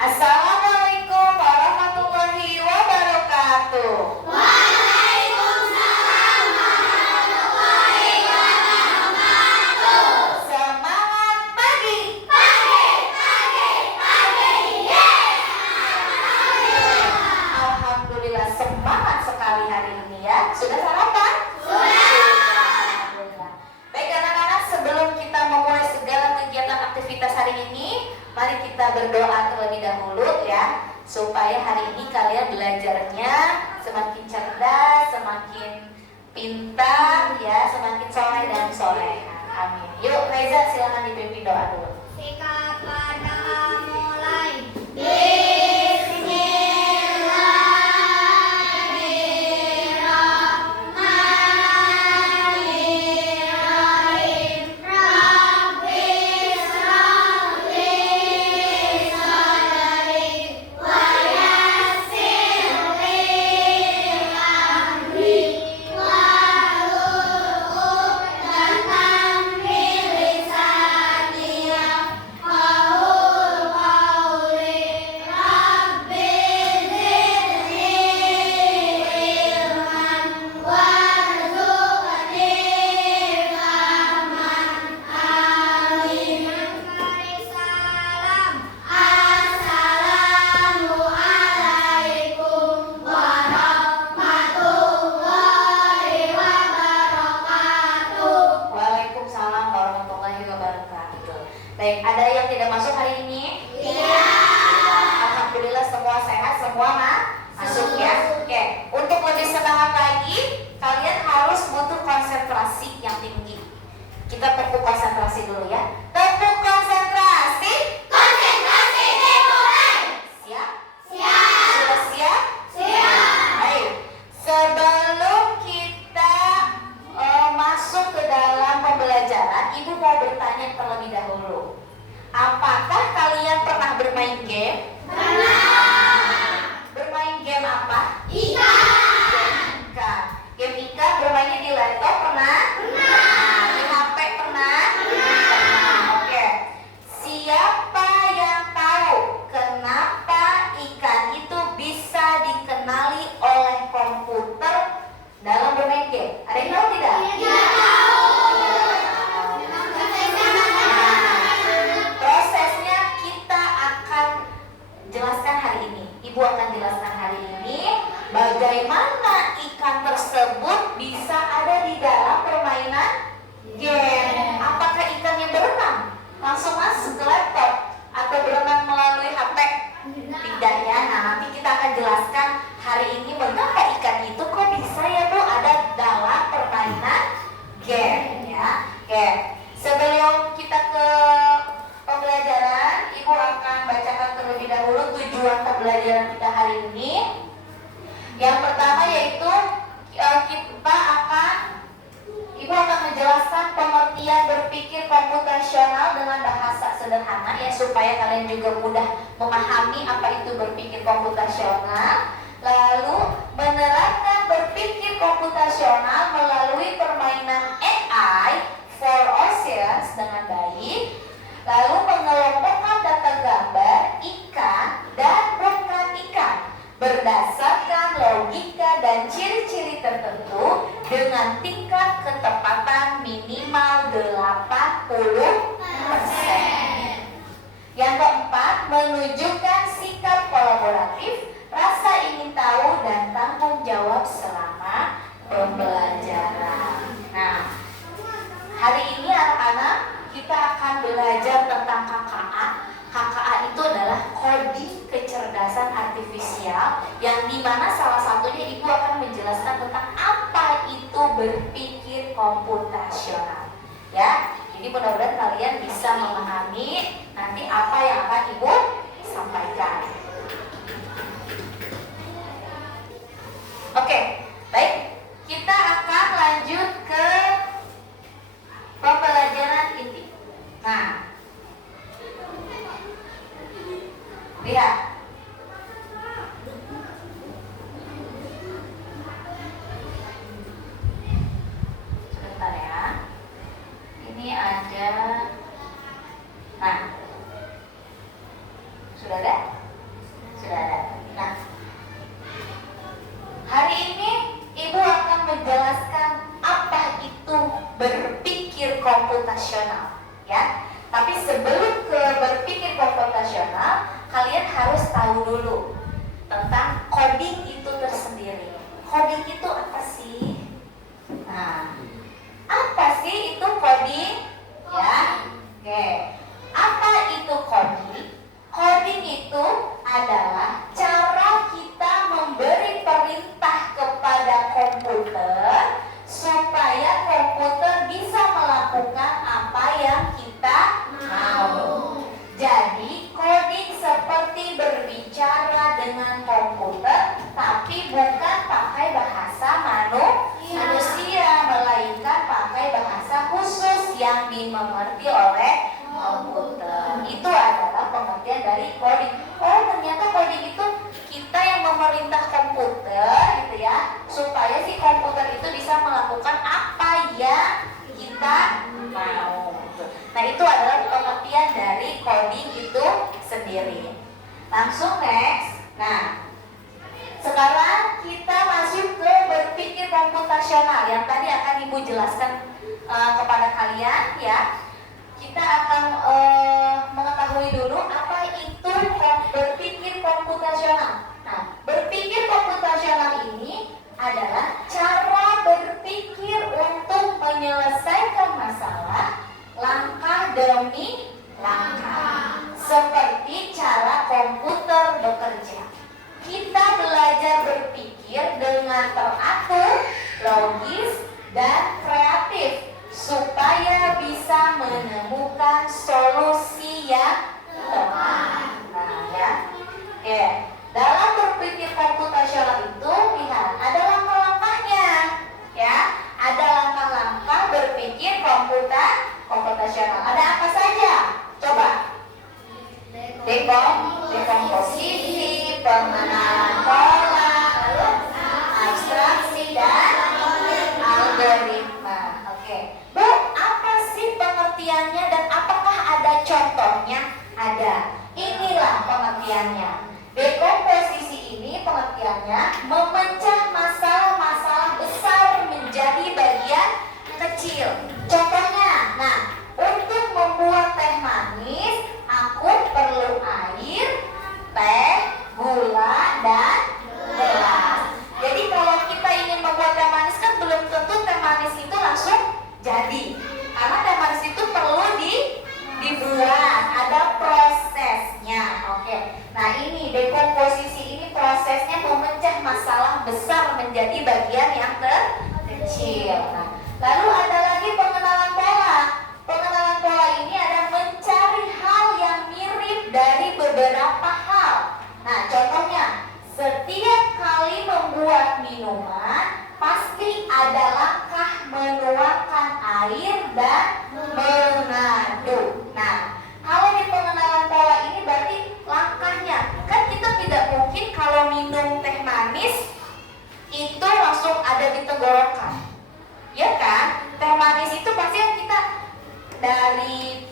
Assalamualaikum warahmatullahi wabarakatuh. Waalaikumsalam warahmatullahi wabarakatuh. Semangat pagi. Pagi, yes. Alhamdulillah semangat sekali hari ini ya. Sudah sarapan? Sudah. Alhamdulillah. Baik anak-anak, sebelum kita memulai segala kegiatan aktivitas hari ini, mari kita berdoa terlebih dahulu ya, supaya hari ini kalian belajarnya semakin cerdas, semakin pintar ya, semakin soleh dan soleha. Amin. Yuk Reza, silakan dipimpin doa dulu. Sikap pada mulai. Bismillahirrahmanirrahim. Rabbi shrah li sadri wa yassir li amri wahlul 'uqdatam min lisani yafqahul qawli. Rabbi zidni ilman warzuqni fahman. Amin. Salam. Assalamu alaikum warahmatullahi wabarakatuh. Waalaikumsalam warahmatullahi wabarakatuh. Baik, ada yang tidak masuk hari ini? Iya. Alhamdulillah semua sehat, semua masuk ya. Oke, untuk lebih semangat lagi, kalian harus butuh konsentrasi yang tinggi. Kita tepuk konsentrasi dulu ya. Tepuk konsentrasi. Konsentrasi dimulai. Siap? Siap. Sudah siap? Siap. Baik. Sebelum kita masuk ke dalam pembelajaran, Ibu mau bertanya terlebih dahulu. Apakah kalian pernah bermain game? Pernah. Bermain game apa? Ikan. Ikan. Game ikan bermainnya di laptop pernah? Pernah. Di HP pernah? Pernah. Oke. Siapa yang tahu kenapa ikan itu bisa dikenali oleh komputer dalam bermain game? Ada yang tahu tidak? Tidak tahu. Prosesnya kita akan jelaskan hari ini. Ibu akan jelaskan hari ini bagaimana ikan tersebut bisa ada di dalam permainan game. Apakah ikan yang berenang langsung masuk ke laptop atau berenang melalui HP? Tidak ya. Nah, nanti kita akan jelaskan hari ini mengapa ikan itu kok bisa ya Bu ada dalam permainan game ya. Oke. Sebelum kita ke pembelajaran, Ibu akan bacakan terlebih dahulu tujuan pembelajaran kita hari ini. Yang pertama yaitu Ibu akan menjelaskan pengertian berpikir komputasional dengan bahasa sederhana ya, supaya kalian juga mudah memahami apa itu berpikir komputasional. Lalu menerapkan berpikir komputasional melalui permainan AI for Oceans dengan baik. Lalu mengelompokkan data gambar ikan dan bukan ikan berdasarkan logika dan ciri-ciri tertentu dengan tingkat ketepatan minimal 80%. Yang keempat, menunjukkan sikap kolaboratif, rasa ingin tahu dan tanggung jawab selama pembelajaran. Nah, hari ini anak-anak kita akan belajar tentang KKA. KKA itu adalah coding kecerdasan artifisial, yang dimana salah satunya Ibu akan menjelaskan tentang apa itu berpikir komputasional. Ya, jadi mudah-mudahan kalian bisa memahami nanti apa yang akan Ibu sampaikan. Oke, baik. Kita akan lanjut ke pembelajaran inti. Nah, lihat. Sebentar ya. Ini ada. Nah, sudah ada? Sudah ada. Nah, hari ini Ibu akan menjelaskan apa itu berpikir komputasional, ya. Tapi sebelum ke berpikir komputasional, kalian harus tahu dulu tentang coding itu tersendiri. Coding itu apa sih? Nah, apa sih itu coding? Ya, oke. Apa itu coding? Coding itu adalah cara kita memberi perintah kepada komputer supaya komputer bisa melakukan apa yang kita mau. Jadi coding seperti berbicara dengan komputer, tapi bukan pakai bahasa manusia, melainkan pakai bahasa khusus yang dimengerti oleh komputer. Itu adalah pengertian dari coding. Oh, ternyata coding itu kita yang memerintah komputer gitu ya, supaya si komputer itu bisa melakukan apa yang kita mau. Nah, itu adalah pengertian dari coding itu sendiri. Langsung next. Nah, sekarang kita masuk ke berpikir komputasional yang tadi akan Ibu jelaskan kepada kalian, ya. Kita akan mengetahui dulu apa itu berpikir komputasional. Nah, berpikir komputasional ini adalah cara berpikir untuk menyelesaikan masalah langkah demi langkah, seperti cara komputer bekerja. Kita belajar berpikir dengan teratur, logis, dan kreatif supaya bisa menemukan solusi yang tepat. Nah, ya. Oke. Dalam berpikir komputasional itu, lihat, ada langkah-langkahnya. Ya, ada langkah-langkah berpikir komputasional. Ada apa saja? Coba. Dekomposisi, pengenalan pola, lalu abstraksi dan algoritma. Oke. Bu, apa sih pengertiannya dan apakah ada contohnya? Ada. Inilah pengertiannya. Dekomposisi ini pengertiannya memecah masalah-masalah besar menjadi bagian kecil. Contohnya, nah, untuk membuat teh manis, aku perlu air, teh, gula, dan gelas. Jadi kalau kita ingin membuat teh manis kan belum tentu teh manis itu langsung jadi. Karena teh manis itu perlu dibuat, ada prosesnya. Oke. Nah, ini dekomposisi ini prosesnya memecah masalah besar menjadi bagian yang terkecil. Nah, lalu ada lagi pengenalan pola. Pengenalan pola ini ada mencari hal yang mirip dari beberapa hal. Nah, contohnya, setiap kali membuat minuman, pasti ada langkah menuangkan air dan mengaduk. Nah, kalau di pengenalan pola ini berarti langkahnya, kan kita tidak mungkin kalau minum teh manis itu langsung ada di tenggorokan. Ya kan? Teh manis itu pasti kita dari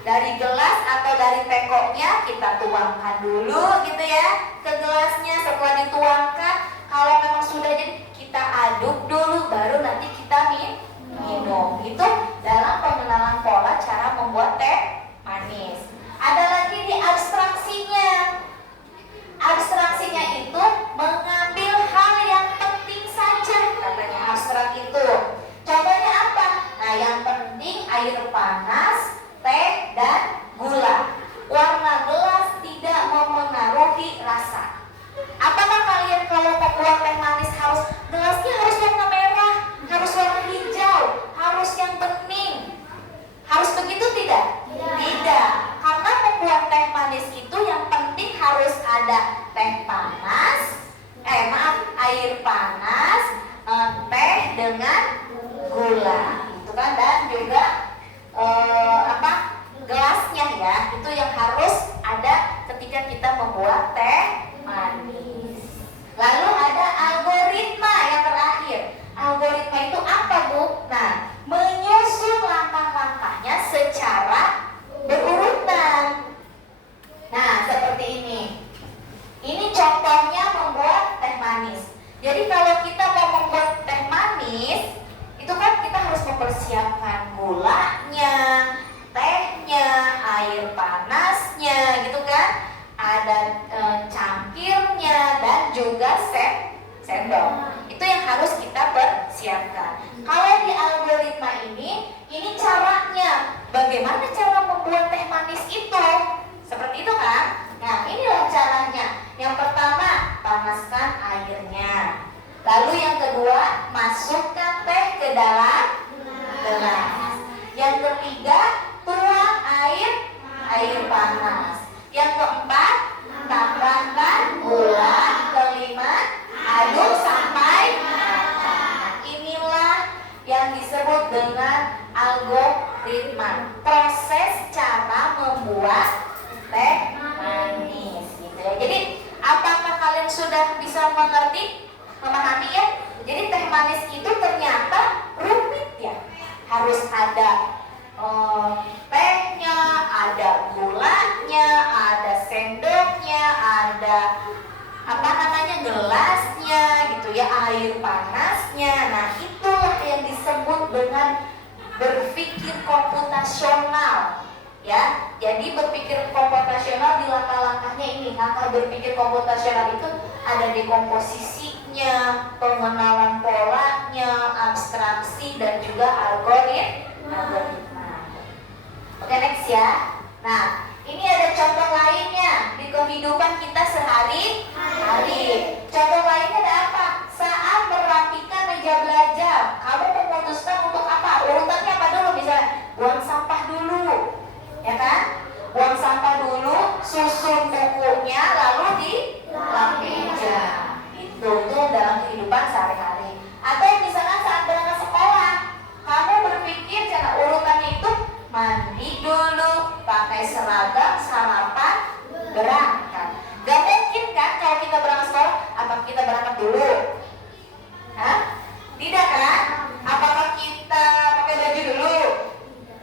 dari gelas atau dari tengkoknya kita tuangkan dulu gitu ya ke gelasnya. Setelah dituangkan, kalau memang sudah jadi, kita aduk dulu baru nanti kita minum. Itu dalam pengenalan pola cara membuat teh manis. Ada lagi di abstraksinya. Abstraksinya itu mengambil hal yang penting saja, katanya abstrak itu. Contohnya apa? Nah, yang penting air panas, teh, dan gula. Warna gelas tidak memengaruhi rasa. Apakah kalian kalau membuat teh manis gelasnya harus warna merah, harus warna hijau, harus yang bening? Harus begitu tidak? Tidak. Karena membuat teh manis itu yang penting harus ada teh panas, air panas, teh dengan gula, itu kan, dan juga gelasnya ya, itu yang harus ada ketika kita membuat teh manis. Lalu ada algoritma yang terakhir. Algoritma itu apa, Bu? Nah, menyusun langkah-langkahnya secara berurutan. Nah, seperti ini. ada cangkirnya, dan juga sendok. Itu yang harus kita persiapkan. Kalau di algoritma ini caranya. Bagaimana cara membuat teh manis itu? Seperti itu kan? Nah, inilah caranya. Yang pertama, panaskan airnya. Lalu yang kedua, masukkan teh ke dalam gelas. Yang ketiga, tuang air panas. Yang keempat, tambahkan gula. Kelima, aduk sampai rata. Inilah yang disebut dengan algoritma, proses cara membuat teh manis gitu ya. Jadi apakah kalian sudah bisa memahami ya? Jadi teh manis itu ternyata rumit ya. Harus ada tehnya, ada gulanya, ada sendoknya, ada gelasnya gitu ya, air panasnya. Nah, itulah yang disebut dengan berpikir komputasional ya. Jadi berpikir komputasional di langkah-langkahnya ini. Langkah berpikir komputasional itu ada dekomposisinya, pengenalan polanya, abstraksi, dan juga algoritma. Oke, next ya. Nah, ini ada contoh lainnya di kehidupan kita sehari-hari. Contoh lainnya ada apa? Saat merapikan meja belajar, kamu memutuskan untuk apa? Urutannya apa dulu? Misalnya, buang sampah dulu, ya kan? Buang sampah dulu, susun bukunya, lalu di lap meja. Itu dalam kehidupan sehari-hari. Atau misalnya saat berangkat sekolah, kamu berpikir cara urutannya itu mandi dulu, pakai seragam, sarapan, berangkat. Gak mungkin kan kalau kita berangkat sekolah, apa kita berangkat dulu? Hah? Tidak kan? Apakah kita pakai baju dulu?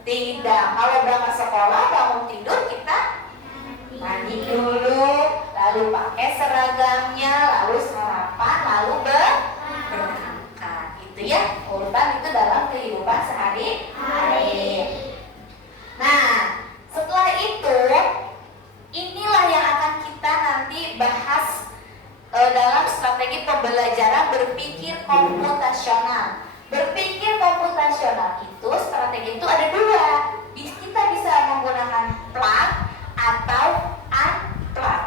Tidak. Kalau berangkat sekolah, bangun tidur, kita mandi dulu, lalu pakai seragamnya, lalu sarapan, lalu berangkat. Itu ya, urutan itu dalam kehidupan sehari-hari. Nah, setelah itu, inilah yang akan kita nanti bahas dalam strategi pembelajaran berpikir komputasional. Berpikir komputasional itu, strategi itu ada dua. Kita bisa menggunakan plug atau unplug.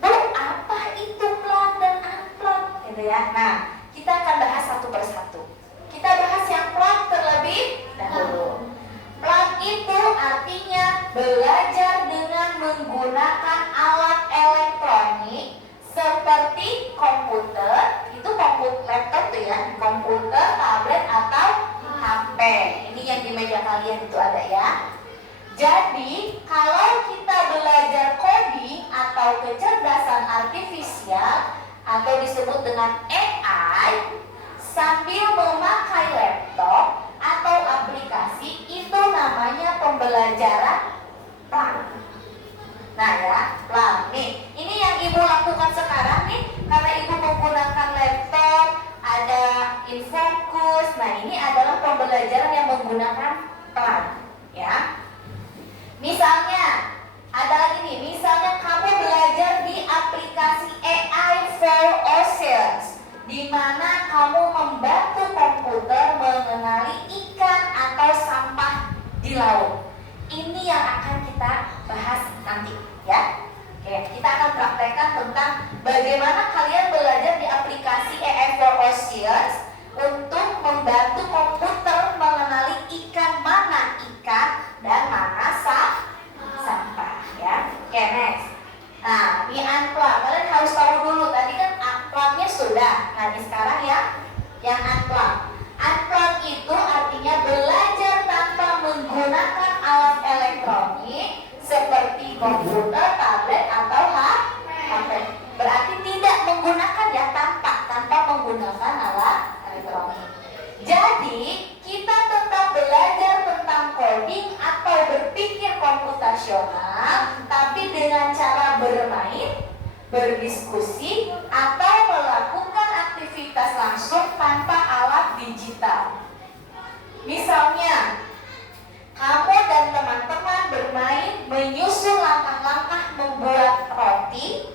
Bu, apa itu plug dan unplug? Gitu ya. Nah, kita akan bahas satu persatu. Kita bahas yang plug terlebih dahulu. Plug itu artinya belajar dengan menggunakan alat elektronik seperti komputer, itu komputer laptop tuh ya, komputer, tablet atau HP. Ini yang di meja kalian itu ada ya. Jadi kalau kita belajar coding atau kecerdasan artifisial atau disebut dengan AI sambil memakai laptop atau aplikasi, itu namanya pembelajaran plug. Nah ya, plug nih. Ini yang ibu lakukan sekarang nih, karena ibu menggunakan laptop, ada InFocus. Nah, ini adalah pembelajaran yang menggunakan plug, ya. Misalnya, ada lagi nih. Misalnya kamu belajar di aplikasi AI for Oceans, di mana kamu membantu komputer mengenali ikan atau sampah di laut. Ini yang akan kita bahas nanti, ya. Oke, kita akan praktekkan tentang bagaimana kalian belajar di aplikasi AI for Oceans untuk membantu komputer mengenali ikan, mana ikan dan mana sampah, ya. Oke, next. Nah, di unplug, kalian harus tahu dulu. Tadi kan unplug-nya sudah. Nah, ini sekarang ya, yang unplug. Unplug itu artinya belajar tanpa menggunakan alat elektronik seperti komputer, tablet atau HP. Berarti tidak menggunakan ya, tanpa menggunakan alat elektronik. Jadi kita tetap belajar tentang coding atau berpikir komputasional, tapi dengan cara bermain, berdiskusi, atau melakukan aktivitas langsung tanpa alat digital. Misalnya, kamu dan teman-teman bermain menyusun langkah-langkah membuat roti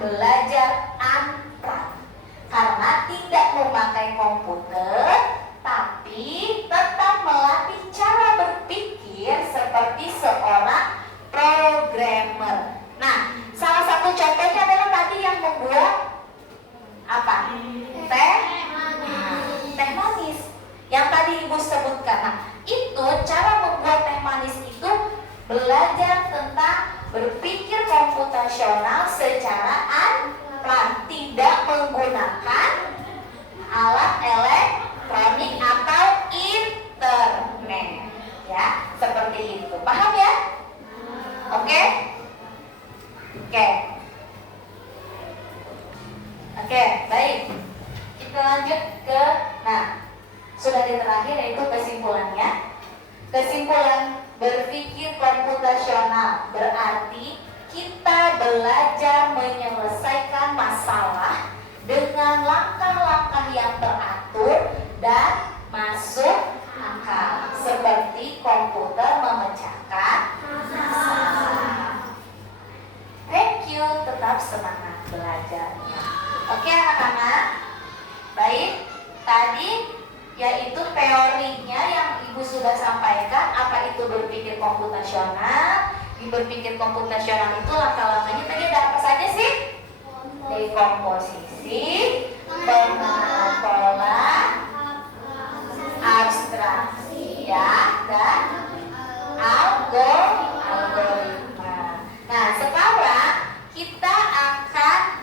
belajar unplugged karena tidak memakai komputer, tapi tetap melatih cara berpikir seperti seorang programmer. Nah, salah satu contohnya adalah tadi yang membuat apa? Teh manis yang tadi Ibu sebutkan. Nah, itu cara membuat teh manis itu belajar tentang berpikir komputasional secara unplugged, tidak menggunakan alat elektronik atau internet. Ya, seperti itu. Paham ya? Oke? Oke, baik. Kita lanjut ke, sudah di terakhir yaitu kesimpulannya. Kesimpulan berpikir komputasional berarti kita belajar menyelesaikan masalah dengan langkah-langkah yang teratur dan masuk akal, seperti komputer memecahkan masalah. Thank you, tetap semangat belajarnya. Oke anak-anak, baik, tadi yaitu teorinya yang Ibu sudah sampaikan, apa itu berpikir komputasional. Di berpikir komputasional itu langkah-langkahnya tadi ada apa saja sih? Dekomposisi, pengenalan pola, abstraksi ya, dan algoritma. Nah, sekarang kita akan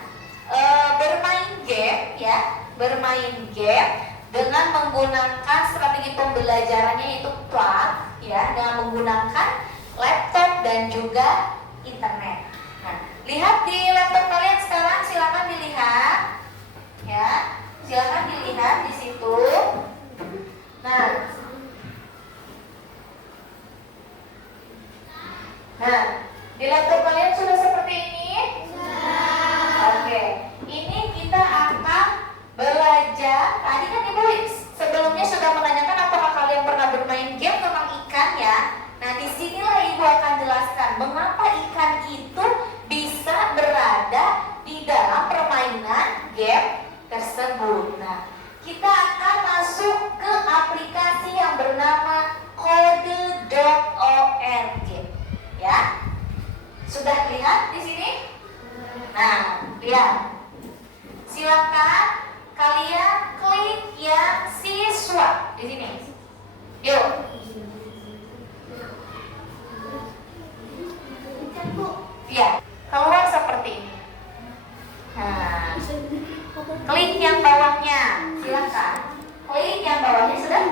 bermain game dengan menggunakan strategi pembelajarannya yaitu plug ya, dengan menggunakan laptop dan juga internet. Nah, lihat di laptop kalian sekarang, silakan dilihat ya, silakan dilihat di situ. Nah, di laptop kalian sudah seperti ini? Oke, ini kita akan belajar. Tadi kan Ibu sebelumnya sudah menanyakan apakah kalian pernah bermain game tentang ikan ya. Nah, disinilah Ibu akan jelaskan mengapa ikan itu bisa berada di dalam permainan game tersebut. Nah, kita akan masuk ke aplikasi yang bernama Kode.org ya. Sudah lihat di sini? Nah, lihat. Silakan kalian klik yang siswa di sini. Yuk. Ya, keluar seperti ini. Nah, klik yang bawahnya. Silakan. Klik yang bawahnya sudah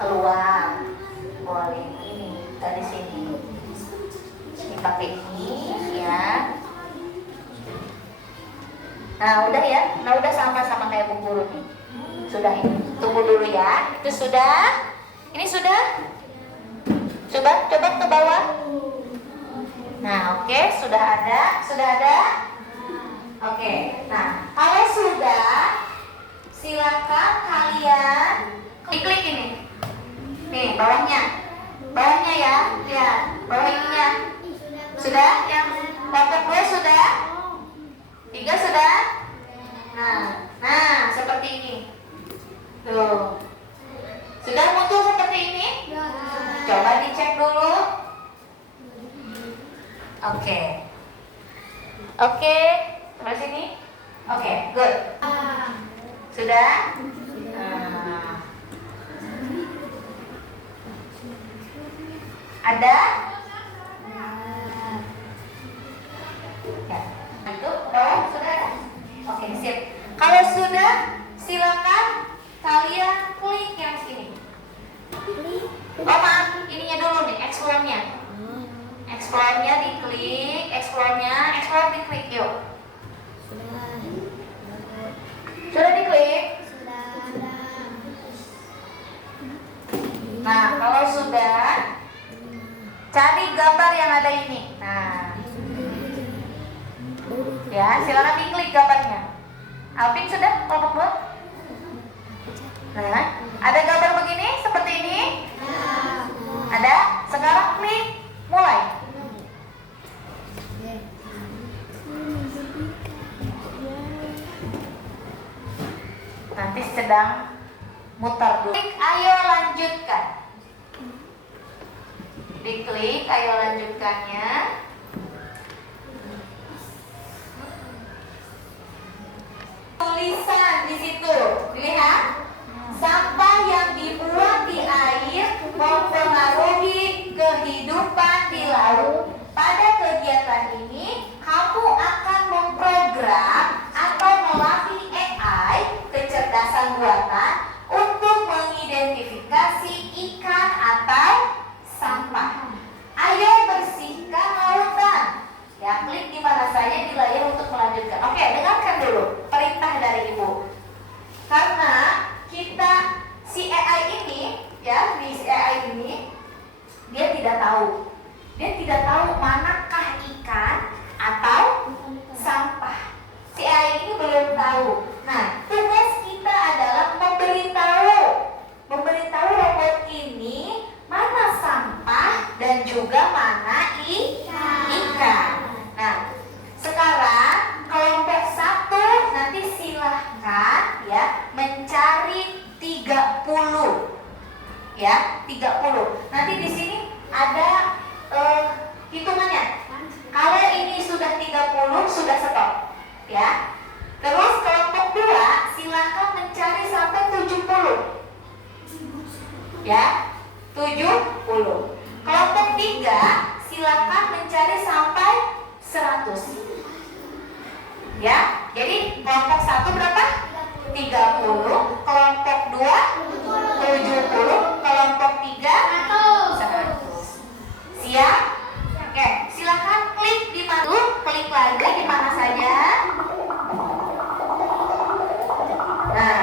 keluar. Boleh ini dari sini. Pakai ini ya. Nah, udah ya. Nah, udah sama-sama kayak Bu Guru nih. Sudah ini. Tunggu dulu ya. Itu sudah. Ini sudah. Coba ke bawah. Nah, oke, sudah ada. Oke. Nah, kalau sudah, silakan kalian klik ini. Nih, bawahnya. Bawahnya ya. Lihat, bawah ininya. Sudah? Yang kelompok 2 sudah? 3 sudah? Nah, seperti ini. Tuh. Sudah muncul seperti ini? Coba dicek dulu. Oke, sampai sini? Oke, good. Sudah? Ada? Ya, itu bawah sudah ada? Oke, sip. Kalau sudah, silakan kalian klik yang sini. Oh maaf, ininya dulu nih, explore-nya. Explore-nya diklik, explore diklik, yuk. Sudah diklik? Nah, kalau sudah, cari gambar yang ada ini. Nah, ya, silakan diklik gambarnya. Alvin sudah kelompok 2? Nah, ada gambar begini seperti ini? Ada? Sekarang klik mulai. sedang mutar dulu. Klik ayo lanjutkan. Diklik ayo lanjutkannya. Tulisan di situ, lihat. Sampah yang dibuang di air mempengaruhi kehidupan di laut. Pada kegiatan ini, kamu akan memprogram atau melatih AI kecerdasan buatan untuk mengidentifikasi ikan atau sampah. Ayo bersihkan lautan. Ya, klik di mana saja di layar untuk melanjutkan. Oke, dengarkan dulu perintah dari Ibu. Karena si AI ini, ya, si AI ini dia tidak tahu. Dia tidak tahu manakah ikan atau sampah. Si AI ini belum tahu. Nah, tugas kita adalah memberitahu robot ini mana sampah dan juga mana ikan. Nah, sekarang kelompok 1 nanti silahkan ya mencari 30. Ya, 30. Nanti di sini ada hitungannya. Kalau ini sudah 30 sudah stop. Ya. Terus kelompok 2 silahkan mencari sampai 70. Ya, 70. Kelompok 3 silahkan mencari sampai 100. Ya, jadi kelompok 1 berapa? 30, kelompok 2 70, kelompok 3 100. Siap? Oke, silakan klik di mana? Klik lagi di mana saja. Nah,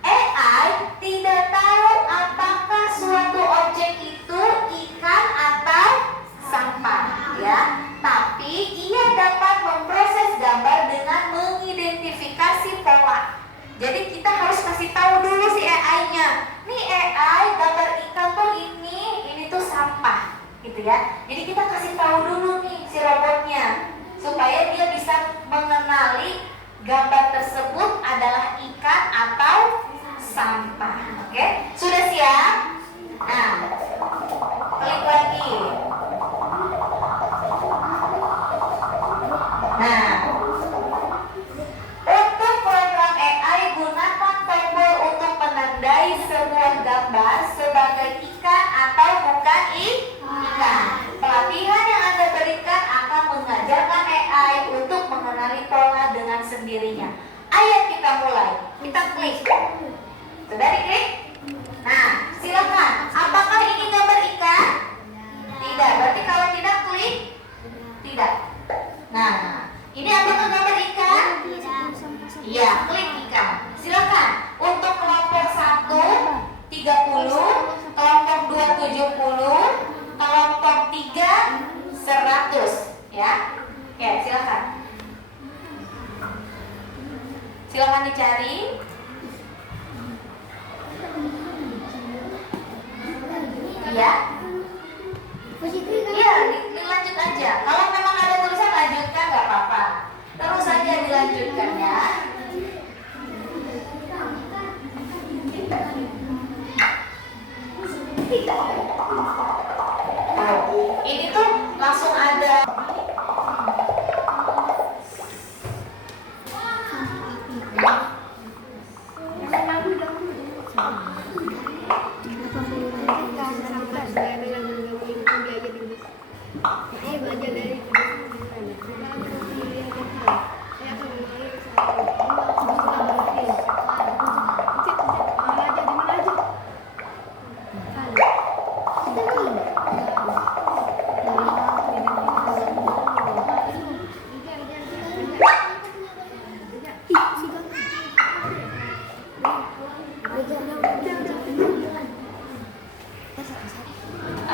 AI tidak tahu apakah suatu objek itu ikan atau sampah, ya. Tapi ia dapat memproses gambar dengan mengidentifikasi pola. Jadi kita harus kasih tahu dulu si AI-nya. Nih AI, gambar ikan tuh ini tuh sampah, gitu ya. Jadi kita kasih tahu dulu nih si robotnya supaya dia bisa mengenali gambar tersebut adalah ikan atau sampah. Oke, sudah siap? Nah, klik lagi. Nah, untuk program AI gunakan tombol untuk menandai sebuah gambar sebagai ikan atau bukan ikan. Pelatihan yang Anda berikan akan mengajarkan AI untuk mengenali pola dengan sendirinya. Ayo kita mulai. Kita klik. Sudah diklik? Nah, silakan. Apakah ini gambar ikan? Tidak. Berarti kalau tidak klik tidak. Nah, ini apakah gambar ikan? Iya, klik ikan. Silakan. Untuk kelompok 1 30, kelompok 2 70, kelompok 3 100, ya. Oke, silakan. Silakan dicari. Iya. Iya, dilanjut aja. Kalau memang ada tulisan lanjutkan nggak apa-apa. Terus saja dilanjutkan ya. Ini tuh langsung ada.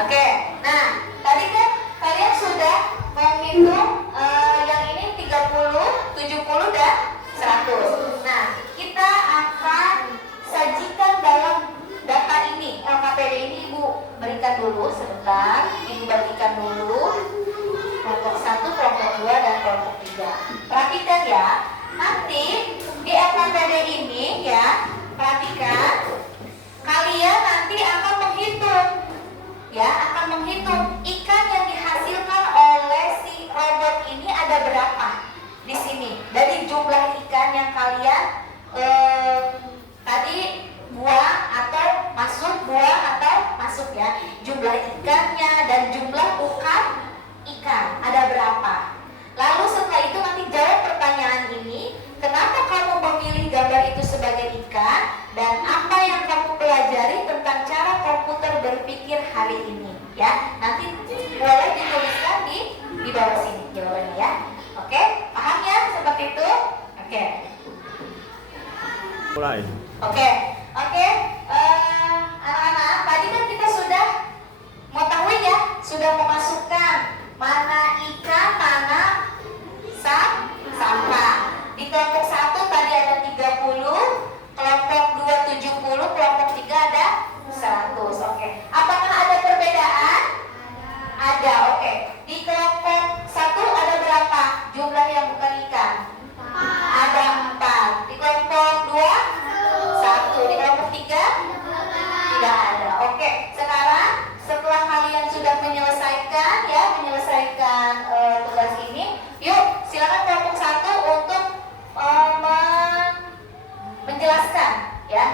Oke, nah tadi kan kalian sudah menghitung yang ini 30, 70 dan 100. Nah, kita akan sajikan dalam data ini, LKPD ini Ibu berikan dulu sebentar. Ibu bagikan dulu kelompok 1, kelompok 2 dan kelompok 3. Perhatikan ya, nanti di LKPD ini ya jumlah ikan yang kalian tadi buang atau masuk ya. Jumlah ikannya dan jumlah bukan ikan ada berapa. Lalu setelah itu nanti jawab pertanyaan ini, kenapa kamu memilih gambar itu sebagai ikan dan apa yang kamu pelajari tentang cara komputer berpikir hari ini ya. Nanti boleh dituliskan di bawah sini jawabannya ya. Oke, paham ya seperti itu? Oke. Mulai. Oke. Anak-anak, tadi kan kita sudah mengetahui ya, sudah memasukkan mana ikan, mana sampah. Di kelompok 1 tadi ada 30, kelompok 2 70, kelompok 3 ada 100. Oke. Apakah ada perbedaan? Ada. Oke. Di kelompok 1 ada berapa jumlah yang bukan ikan? Ada 4. Di kelompok 2 1. Di kelompok 3 tidak ada. Oke. Sekarang setelah kalian sudah menyelesaikan tugas ini, yuk silakan kelompok 1 untuk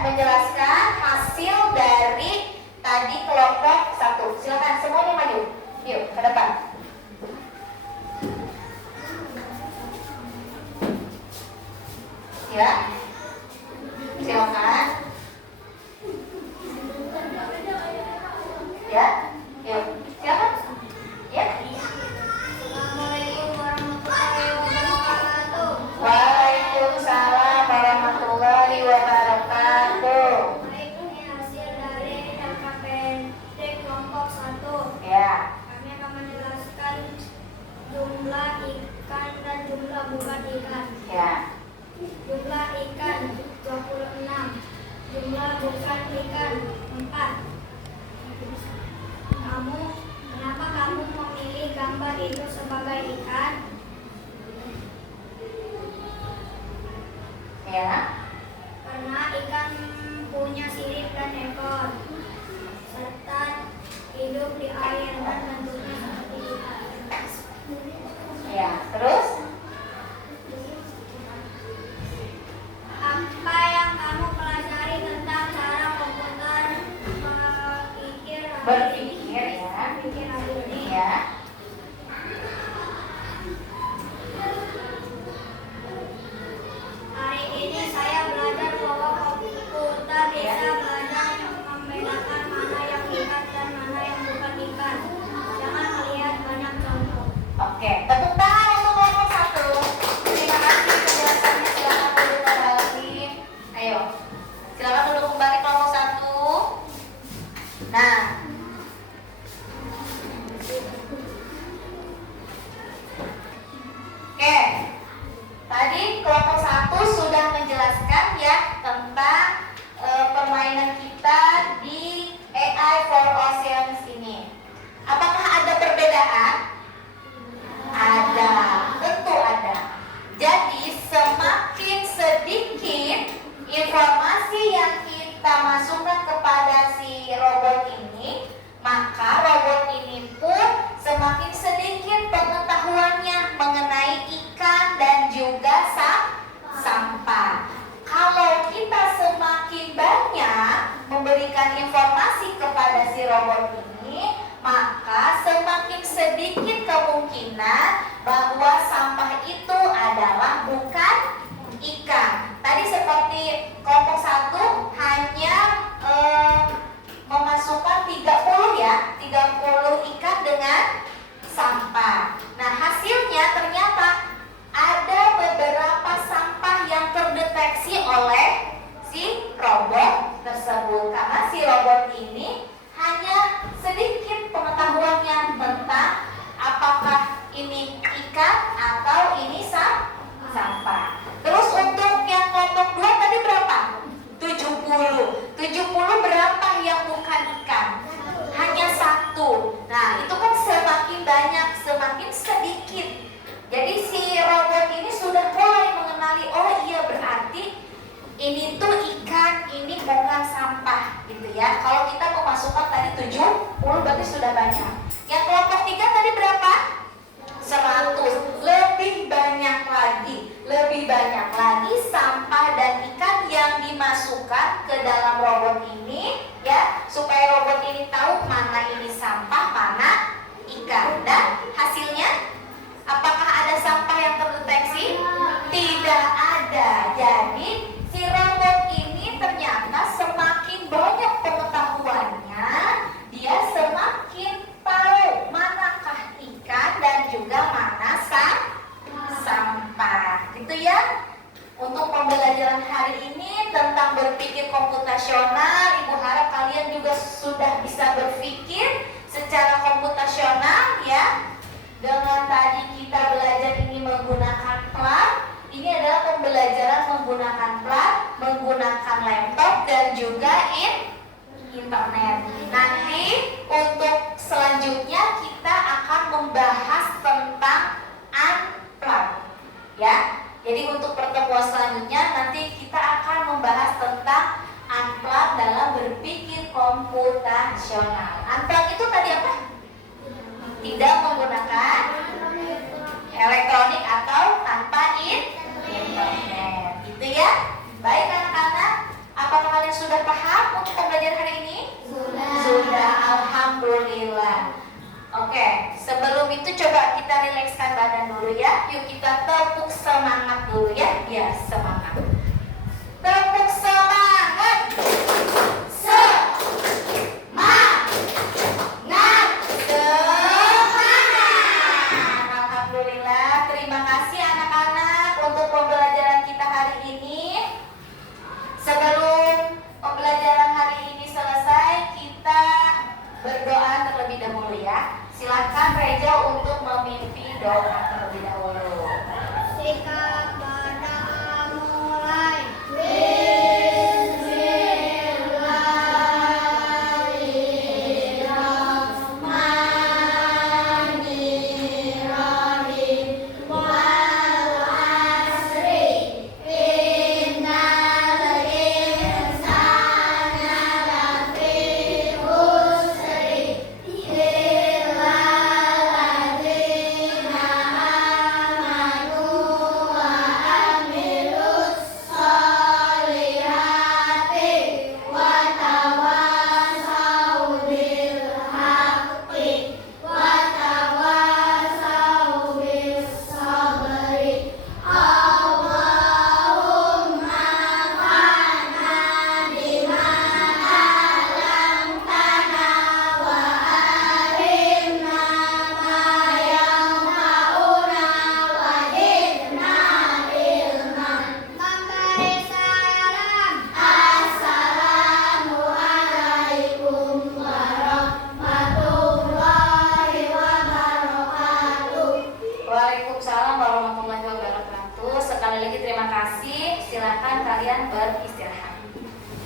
menjelaskan hasil dari tadi kelompok 1. Silakan semuanya maju. Yuk ke depan. Ya. Silakan. Ya. Yuk. Silakan. Ya. Assalamualaikum warahmatullahi wabarakatuh. Waalaikumsalam warahmatullahi wabarakatuh. Ini hasil dari LKPD kelompok 1. Ya. Kami akan menjelaskan jumlah ikan dan jumlah bukan ikan. Ya. Jumlah ikan 26, jumlah bukan ikan 4. Kenapa kamu memilih gambar itu sebagai ikan? Ya. Karena ikan punya sirip dan ekor, serta hidup di air dan bentuknya seperti ikan. Ya. Terus? Apa yang kamu pelajari tentang cara komputer Berpikir ya. berpikir hari ini? Ya. Hari ini saya belajar bahwa komputer bisa belajar membedakan mana yang ikan dan mana yang bukan ikan. Jangan melihat banyak contoh. Oke, tepuk tangan untuk kelompok 1. Terima kasih penjelasannya. Silakan duduk kembali. Ayo, silakan duduk kembali kelompok 1. Nah, oke. Tadi kelompok 1 sudah menjelaskan ya tentang permainan kita di AI for Oceans ini. Apakah ada perbedaan? Ada, tentu ada. Jadi semakin sedikit informasi yang kita masukkan kepada si robot ini, maka robot ini pun semakin sedikit pengetahuannya mengenai ikan dan juga sampah. Kalau kita semakin banyak memberikan informasi kepada si robot ini, maka semakin sedikit kemungkinan bahwa sampah itu adalah bukan ikan. Tadi seperti kelompok 1 hanya memasukkan 30 ya, 30 ikan dengan sampah. Nah, hasilnya ternyata ada beberapa sampah yang terdeteksi oleh si robot tersebut karena si robot ini hanya sedikit pengetahuannya tentang apakah ini ikan atau ini sampah. Terus untuk yang kelompok 2 tadi berapa? 70 berapa yang bukan ikan? Hanya 1. Nah, itu kan semakin banyak, semakin sedikit. Jadi si robot ini sudah mulai mengenali, oh iya berarti ini tuh ikan, ini bukan sampah gitu ya. Kalau kita memasukkan tadi 70 berarti sudah banyak. Yang kelompok 3 tadi berapa? 100. Lebih banyak lagi, lebih banyak. ke dalam robot ini ya, supaya robot ini tahu mana ini sampah, mana ikan. Dan hasilnya apakah ada sampah yang terdeteksi? Tidak ada. Jadi si robot ini ternyata semakin banyak pengetahuannya, dia semakin tahu manakah ikan dan juga mana sampah. Gitu ya. Untuk pembelajaran hari ini tentang berpikir komputasional, Ibu harap kalian juga sudah bisa berpikir secara komputasional ya. Dengan tadi kita belajar ini menggunakan plat. Ini adalah pembelajaran menggunakan plat, menggunakan laptop dan juga internet. Nanti untuk selanjutnya kita akan membahas tentang unplat ya. Jadi untuk pertemuan selanjutnya nanti kita akan membahas tentang unplat dalam berpikir komputasional. Unplat itu tadi apa? Tidak menggunakan elektronik atau tanpa internet. Gitu ya. Baik anak-anak, apakah kalian sudah paham untuk pembelajaran hari ini? Sudah, alhamdulillah. Oke, sebelum itu coba kita rilekskan badan dulu ya. Yuk kita tepuk semangat dulu ya, biar semangat.